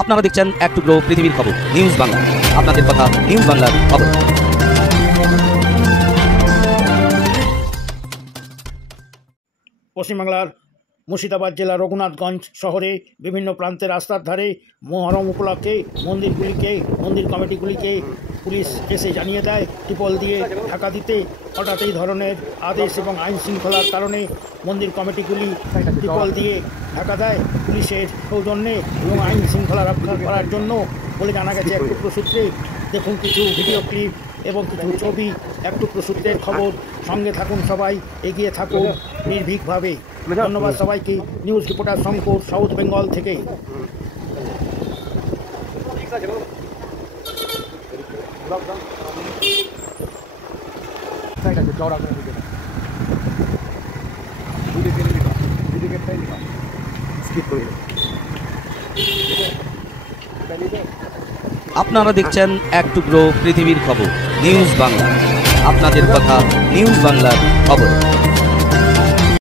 আপনারা দেখছেন এক টুকরো পৃথিবীর খবর নিউজ বাংলা। আপনাদের কথা নিউজ বাংলার খবর। পশ্চিমবাংলার মুর্শিদাবাদ জেলার রঘুনাথগঞ্জ শহরে বিভিন্ন প্রান্তের রাস্তার ধারে মহরম উপলক্ষে মন্দির কমিটিগুলিকে পুলিশ এসে জানিয়ে দেয় ত্রিপল দিয়ে ঢাকা দিতে। হঠাৎ এই ধরনের আদেশ এবং আইন শৃঙ্খলার কারণে মন্দির কমিটিগুলি ত্রিপল দিয়ে ঢাকা দেয় পুলিশের সৌজন্যে এবং আইন শৃঙ্খলা রক্ষা করার জন্য বলে জানা গেছে এক টুকরো সূত্রে। দেখুন কিছু ভিডিও ক্লিপ এবং কিছু ছবি, এক টুকরো সূত্রের খবর। সঙ্গে থাকুন সবাই, এগিয়ে থাকুন নির্ভীকভাবে। ধন্যবাদ সবাইকে। News reporter Shankar, south Bengal থেকে। আপনারা দেখছেন এক টুকরো পৃথিবীর খবর নিউজ বাংলা। আপনাদের কথা নিউজ বাংলার খবর।